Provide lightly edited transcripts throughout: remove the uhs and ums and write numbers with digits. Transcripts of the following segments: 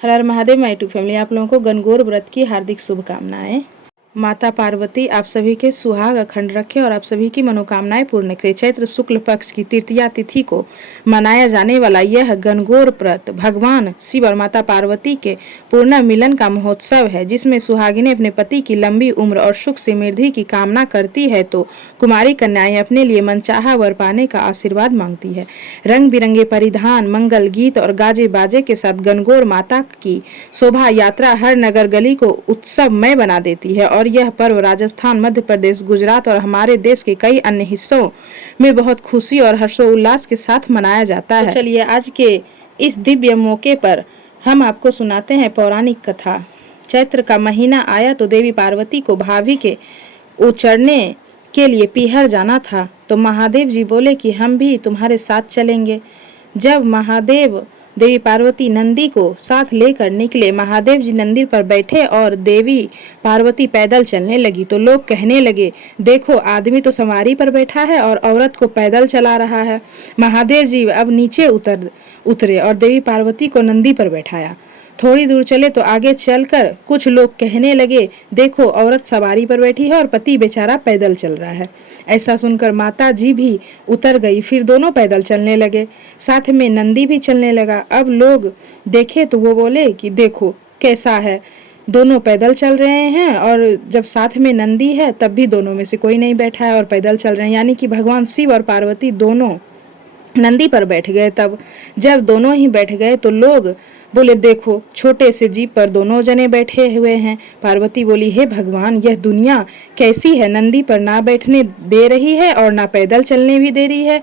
Her Har Mahadev my to family. आप लोगों को गणगौर व्रत की हार्दिक शुभकामनाएं। माता पार्वती आप सभी के सुहाग अखंड रखे और आप सभी की मनोकामनाएं पूर्ण करे। चैत्र शुक्ल पक्ष की तृतीया तिथि को मनाया जाने वाला यह गणगौर व्रत भगवान शिव और माता पार्वती के पूर्ण मिलन का महोत्सव है, जिसमें सुहागिनें अपने पति की लंबी उम्र और सुख समृद्धि की कामना करती है तो कुमारी कन्याएं अपने लिए मनचाहा वर पाने का आशीर्वाद मांगती है। रंग बिरंगे परिधान, मंगल गीत और गाजे बाजे के साथ गणगौर माता की शोभा यात्रा हर नगर गली को उत्सवमय बना देती है और यह पर्व राजस्थान, मध्य प्रदेश, गुजरात और हमारे देश के कई अन्य हिस्सों में बहुत खुशी और हर्षोल्लास के साथ मनाया जाता है। तो चलिए आज के इस दिव्य मौके पर हम आपको सुनाते हैं पौराणिक कथा। चैत्र का महीना आया तो देवी पार्वती को भाभी के उचरने के लिए पीहर जाना था, तो महादेव जी बोले कि हम भी तुम्हारे साथ चलेंगे। जब महादेव देवी पार्वती नंदी को साथ लेकर निकले, महादेव जी नंदी पर बैठे और देवी पार्वती पैदल चलने लगी, तो लोग कहने लगे, देखो आदमी तो सवारी पर बैठा है और औरत को पैदल चला रहा है। महादेव जी अब नीचे उतरे और देवी पार्वती को नंदी पर बैठाया। थोड़ी दूर चले तो आगे चलकर कुछ लोग कहने लगे, देखो औरत सवारी पर बैठी है और पति बेचारा पैदल चल रहा है। ऐसा सुनकर माता जी भी उतर गई, फिर दोनों पैदल चलने लगे, साथ में नंदी भी चलने लगा। अब लोग देखे तो वो बोले कि देखो कैसा है, दोनों पैदल चल रहे हैं और जब साथ में नंदी है तब भी दोनों में से कोई नहीं बैठा है और पैदल चल रहे हैं, यानी कि भगवान शिव और पार्वती दोनों नंदी पर बैठ गए। तब जब दोनों ही बैठ गए तो लोग बोले, देखो छोटे से जीप पर दोनों जने बैठे हुए हैं। पार्वती बोली, हे भगवान, यह दुनिया कैसी है, नंदी पर ना बैठने दे रही है और ना पैदल चलने भी दे रही है।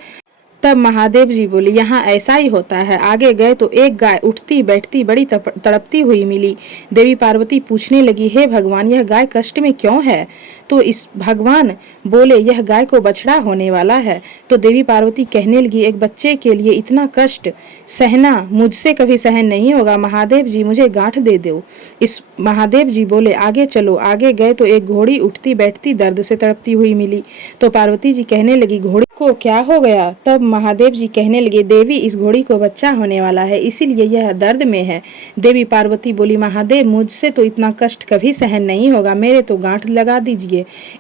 तब महादेव जी बोले, यहाँ ऐसा ही होता है। आगे गए तो एक गाय उठती बैठती बड़ी तड़पती हुई मिली। देवी पार्वती पूछने लगी, हे भगवान, यह गाय कष्ट में क्यों है? तो इस भगवान बोले, यह गाय को बछड़ा होने वाला है। तो देवी पार्वती कहने लगी, एक बच्चे के लिए इतना कष्ट सहना मुझसे कभी सहन नहीं होगा। महादेव जी मुझे गांठ दे दो। इस महादेव जी बोले, आगे चलो। आगे गए तो एक घोड़ी उठती बैठती दर्द से तड़पती हुई मिली। तो पार्वती जी कहने लगी, घोड़ी को क्या हो गया? तब महादेव जी कहने लगे, देवी इस घोड़ी को बच्चा होने वाला है, इसीलिए यह दर्द में है। देवी पार्वती बोली, महादेव मुझसे तो इतना कष्ट कभी सहन नहीं होगा, मेरे तो गांठ लगा दीजिए।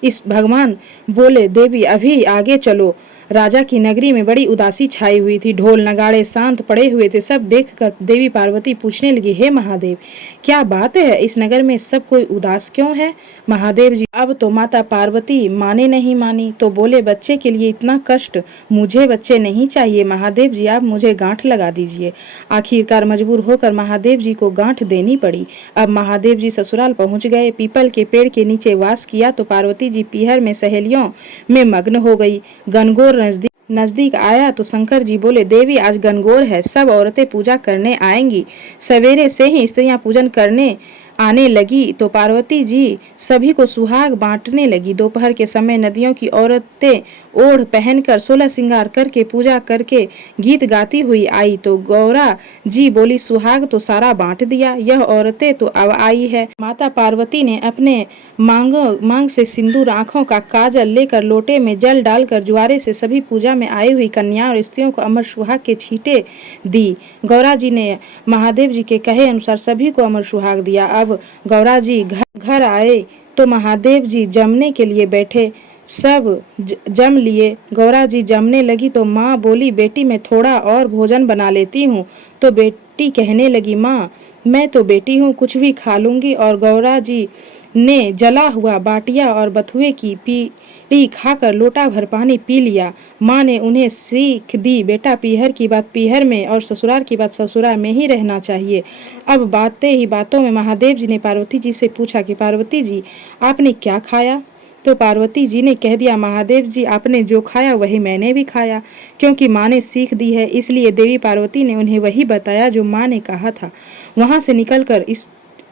इस भगवान बोले, देवी अभी आगे चलो। राजा की नगरी में बड़ी उदासी छाई हुई थी, ढोल नगाड़े शांत पड़े हुए थे। सब देखकर देवी पार्वती पूछने लगी, हे महादेव, क्या बात है, इस नगर में सब कोई उदास क्यों है? महादेव जी अब तो माता पार्वती माने नहीं मानी, तो बोले, बच्चे के लिए इतना कष्ट, मुझे बच्चे नहीं चाहिए। महादेव जी आप मुझे गांठ लगा दीजिए। आखिरकार मजबूर होकर महादेव जी को गांठ देनी पड़ी। अब महादेव जी ससुराल पहुंच गए, पीपल के पेड़ के नीचे वास किया तो पार्वती जी पीहर में सहेलियों में मग्न हो गई। गणगौर नजदीक आया तो शंकर जी बोले, देवी आज गणगौर है, सब औरतें पूजा करने आएंगी। सवेरे से ही स्त्रियां पूजन करने आने लगी तो पार्वती जी सभी को सुहाग बांटने लगी। दोपहर के समय नदियों की औरतें ओढ़ पहनकर 16 श्रृंगार करके पूजा करके गीत गाती हुई आई तो गौरा जी बोली, सुहाग तो सारा बांट दिया, यह औरतें तो अब आई है। माता पार्वती ने अपने मांग से सिंदूर, आंखों का काजल लेकर लोटे में जल डालकर जुआरे से सभी पूजा में आई हुई कन्या और स्त्रियों को अमर सुहाग के छींटे दी। गौरा जी ने महादेव जी के कहे अनुसार सभी को अमर सुहाग दिया। अब गौरा जी घर आए तो महादेव जी जमने के लिए बैठे, सब जम लिए। गौरा जी जमने लगी तो माँ बोली, बेटी मैं थोड़ा और भोजन बना लेती हूँ। तो बेटी कहने लगी, माँ मैं तो बेटी हूँ, कुछ भी खा लूंगी। और गौरा जी ने जला हुआ बाटिया और बथुए की पीढ़ी खाकर लोटा भर पानी पी लिया। माँ ने उन्हें सीख दी, बेटा पीहर की बात पीहर में और ससुराल की बात ससुराल में ही रहना चाहिए। अब बातें ही बातों में महादेव जी ने पार्वती जी से पूछा कि पार्वती जी आपने क्या खाया? तो पार्वती जी ने कह दिया, महादेव जी आपने जो खाया वही मैंने भी खाया, क्योंकि माँ ने सीख दी है, इसलिए देवी पार्वती ने उन्हें वही बताया जो माँ ने कहा था। वहां से निकलकर इस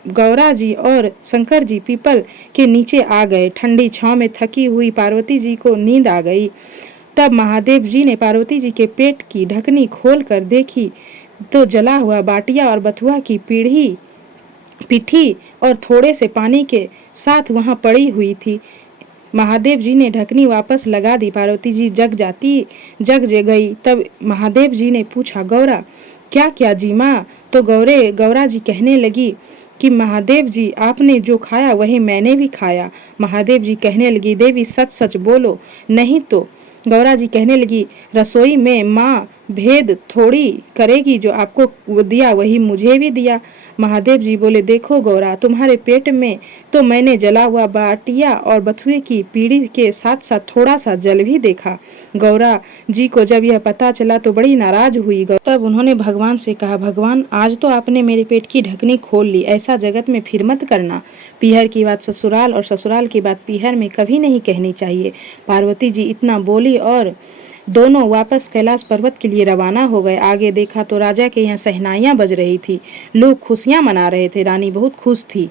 गौरा जी और शंकर जी पीपल के नीचे आ गए। ठंडी छांव में थकी हुई पार्वती जी को नींद आ गई। तब महादेव जी ने पार्वती जी के पेट की ढकनी खोलकर देखी तो जला हुआ बाटिया और बथुआ की पिठी और थोड़े से पानी के साथ वहां पड़ी हुई थी। महादेव जी ने ढकनी वापस लगा दी। पार्वती जी जग गई। तब महादेव जी ने पूछा, गौरा क्या क्या जी? माँ तो गौरा जी कहने लगी कि महादेव जी, आपने जो खाया वही मैंने भी खाया। महादेव जी कहने लगी, देवी सच सच बोलो, नहीं तो। गौरा जी कहने लगी, रसोई में माँ भेद थोड़ी करेगी, जो आपको दिया वही मुझे भी दिया। महादेव जी बोले, देखो गौरा, तुम्हारे पेट में तो मैंने जला हुआ बाटिया और बथुए की पीढ़ी के साथ साथ थोड़ा सा जल भी देखा। गौरा जी को जब यह पता चला तो बड़ी नाराज हुई। तब उन्होंने भगवान से कहा, भगवान, आज तो आपने मेरे पेट की ढकनी खोल ली, ऐसा जगत में फिर मत करना। पीहर की बात ससुराल और ससुराल की बात पीहर में कभी नहीं कहनी चाहिए। पार्वती जी इतना बोली और दोनों वापस कैलाश पर्वत के लिए रवाना हो गए। आगे देखा तो राजा के यहाँ सहनाइयां बज रही थी, लोग खुशियां मना रहे थे। रानी बहुत खुश थी।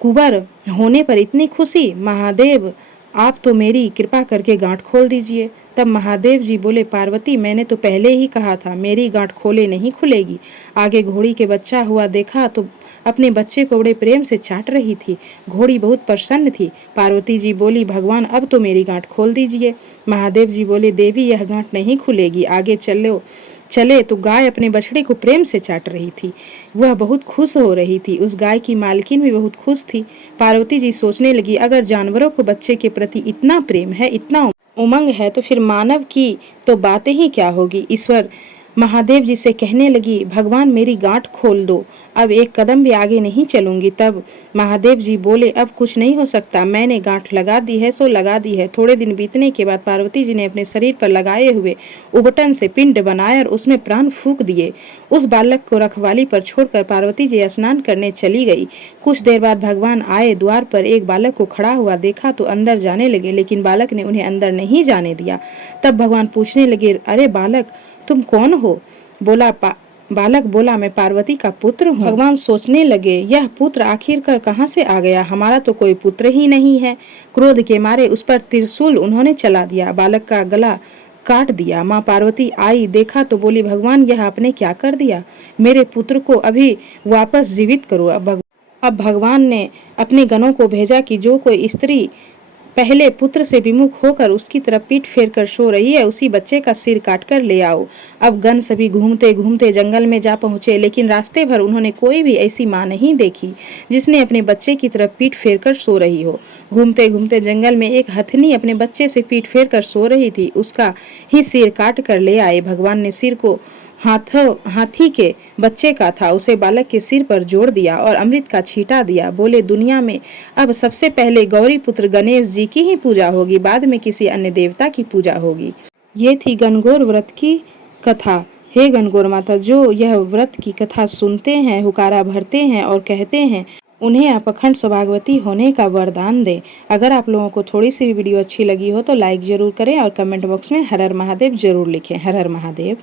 कुंवर होने पर इतनी खुशी, महादेव आप तो मेरी कृपा करके गांठ खोल दीजिए। तब महादेव जी बोले, पार्वती, मैंने तो पहले ही कहा था, मेरी गांठ खोले नहीं खुलेगी। आगे घोड़ी के बच्चा हुआ देखा तो अपने बच्चे को बड़े प्रेम से चाट रही थी। घोड़ी बहुत प्रसन्न थी। पार्वती जी बोली, भगवान अब तो मेरी गांठ खोल दीजिए। महादेव जी बोले, देवी यह गांठ नहीं खुलेगी, आगे चले तो गाय अपने बछड़े को प्रेम से चाट रही थी। वह बहुत खुश हो रही थी। उस गाय की मालकिन भी बहुत खुश थी। पार्वती जी सोचने लगी, अगर जानवरों को बच्चे के प्रति इतना प्रेम है, इतना उमंग है, तो फिर मानव की तो बातें ही क्या होगी। ईश्वर महादेव जी से कहने लगी, भगवान मेरी गांठ खोल दो, अब एक कदम भी आगे नहीं चलूंगी। तब महादेव जी बोले, अब कुछ नहीं हो सकता, मैंने गांठ लगा दी है सो लगा दी है। थोड़े दिन बीतने के बाद पार्वती जी ने अपने शरीर पर लगाए हुए उबटन से पिंड बनाया और उसमें प्राण फूंक दिए। उस बालक को रखवाली पर छोड़कर पार्वती जी स्नान करने चली गई। कुछ देर बाद भगवान आए। द्वार पर एक बालक को खड़ा हुआ देखा तो अंदर जाने लगे, लेकिन बालक ने उन्हें अंदर नहीं जाने दिया। तब भगवान पूछने लगे, अरे बालक, तुम कौन हो? बालक बोला, मैं पार्वती का पुत्र हूँ। भगवान सोचने लगे, यह पुत्र आखिरकार कहाँ से आ गया? हमारा तो कोई पुत्र ही नहीं है। क्रोध के मारे उस पर त्रिशूल उन्होंने चला दिया, बालक का गला काट दिया। माँ पार्वती आई, देखा तो बोली, भगवान यह आपने क्या कर दिया? मेरे पुत्र को अभी वापस जीवित करो। अब भगवान ने अपने गणों को भेजा कि जो कोई स्त्री पहले पुत्र से विमुख होकर उसकी तरफ पीठ फेर कर सो रही है, उसी बच्चे का सिर काट कर ले आओ। अब गण सभी घूमते घूमते जंगल में जा पहुंचे, लेकिन रास्ते भर उन्होंने कोई भी ऐसी माँ नहीं देखी जिसने अपने बच्चे की तरफ पीठ फेर कर सो रही हो। घूमते घूमते जंगल में एक हथनी अपने बच्चे से पीठ फेर कर सो रही थी, उसका ही सिर काट कर ले आए। भगवान ने सिर को हाथी के बच्चे का था, उसे बालक के सिर पर जोड़ दिया और अमृत का छींटा दिया। बोले, दुनिया में अब सबसे पहले गौरी पुत्र गणेश जी की ही पूजा होगी, बाद में किसी अन्य देवता की पूजा होगी। ये थी गणगौर व्रत की कथा। हे गणगौर माता, जो यह व्रत की कथा सुनते हैं, हुकारा भरते हैं और कहते हैं, उन्हें आप अखंड सौभाग्यवती होने का वरदान दें। अगर आप लोगों को थोड़ी सी भी वीडियो अच्छी लगी हो तो लाइक जरूर करें और कमेंट बॉक्स में हर हर महादेव जरूर लिखें। हर हर महादेव।